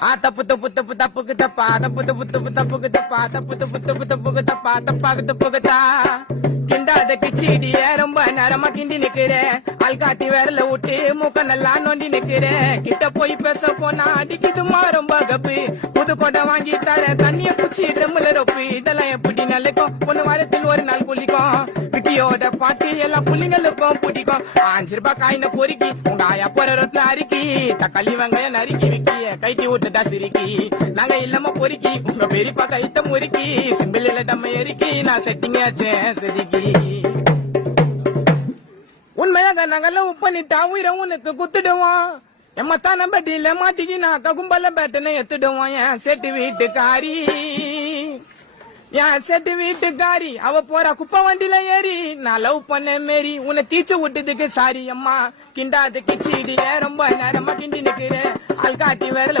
தப்பு தப்பு தப்பு தப்புக்கு தப்பா தப்பு தப்பு தப்பு தப்புக்கு தப்பா தப்பு தப்பு தப்பு தப்புக்கு தப்பா தப்பாக்கு தப்புக்கு தா கிண்டாத கிச்சிடிய ரொம்ப நேரமா கிண்டி நிக்கிற ஆள்காட்டி விரல விட்டு மூக்க நல்லா நோண்டி நிக்கிற கிட்ட போய் பேச போனா அடிக்குதுமா ரொம்ப கப்பு புது கொடை வாங்கி தர தண்ணிய பூச்சி ட்ரம்ல ரொப்பு இதெல்லாம் எப்படி நல்லக்கும் ஒண்ணு வாரத்தில் ஒரு நாள் குளிக்கும் விக்கியோட பாட்டு எல்லாம் புள்ளிங்களுக்கும் பிடிக்கும் 5 ரூபாய் காயின பொறுக்கி உங்க ஆயா போற ரோட்ல அரிக்கி தக்காளி வெங்காயம் நறுக்கி விக்கிய கைட்டி விட்டுட்டா சிரிக்கி நாங்க இல்லாம பொறுக்கி உங்க பெரியப்பா கைத்த முறுக்கி சிம்பிள் டம்ம எரிக்கி நான் செட்டிங்க செதுக்கி உண்மையாக நாங்கெல்லாம் உப்பு பண்ணிட்டா உயிரை உனக்கு குத்துடுவோம் எம்மத்தான பட்டியில மாட்டிக்கி நான் கும்பல பேட்டனை எத்துடுவோம் என் செட்டு வீட்டுக்காரி என் செட்டு வீட்டுக்காரி அவ போற குப்பை வண்டியில ஏறி நான் லவ் பண்ண மாரி உன்னை தீச்சு விட்டதுக்கு சாரி அம்மா கிண்டாது கிச்சிடிய ரொம்ப நேரமா கிண்டி நிக்கிற ஆள் காட்டி வரல